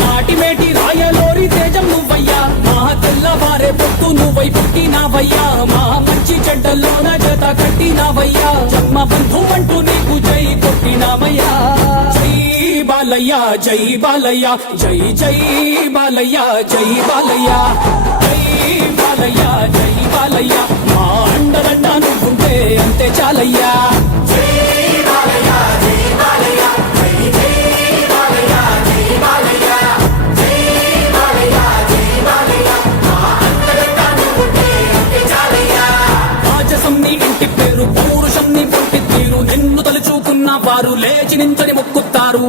నాటి మేటి రాయలోరి తేజం నువ్వయ్యా మా తెల్లవారే పొత్తు నువ్వై పుట్టినావయ్యా మా మంచి చెడ్డల్లోన జత కట్టినావయ్యా జన్మ బంధు అంటూ నీకు జై కొట్టినామయ్యా జై బాలయ్య జై బాలయ్య జై జై బాలయ్య జై బాలయ్య జై బాలయ్య జై బాలయ్య మా అండదండ నువ్వుంటే అంతే చాలయ్యా ఇంటి పేరు పౌరుషం నీ పొట్టి తీరు నిన్ను తలుచుకున్న వారు లేచి నించని మొక్కుతారు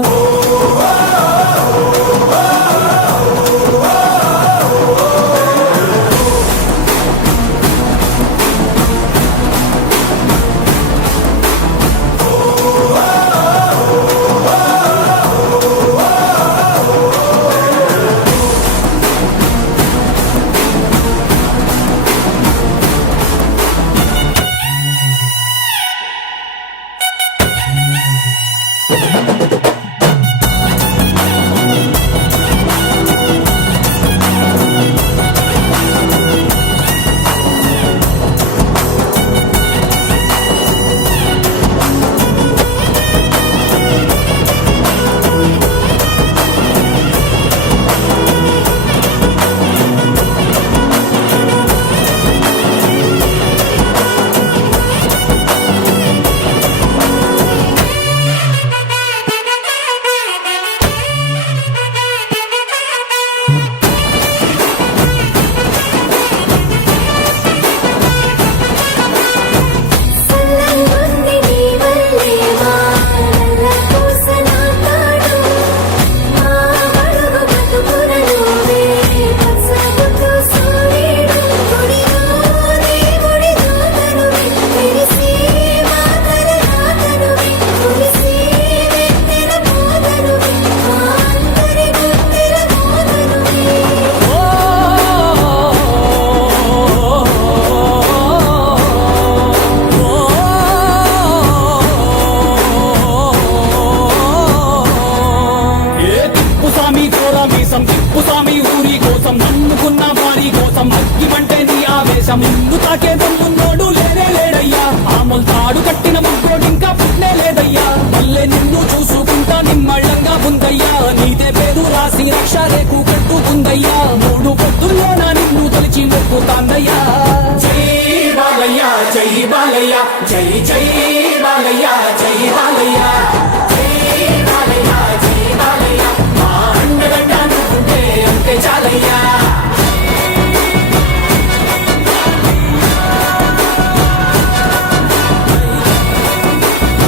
తిప్పుస్వామి ఊరి కోసం నమ్ముకున్న వారి కోసం అగ్గిమంటే నీ ఆవేశం నిన్ను తాకే దమ్మున్నోడు లేనే లేడయ్యా ఆముల్ తాడు కట్టిన ముగ్గోడు ఇంకా పుట్నే లేదయ్యా మళ్ళీ నిన్ను చూసుకుంటా నిమ్మళ్ళంగా ఉందయ్యా నీదే పేరు రాసి రక్ష రేకు కట్టుకుందయ్యా మూడు పొద్దుల్లోన నిన్ను తలిచి మొక్కుతాందయ్యా జై బాలయ్య జై బాలయ్య జై జై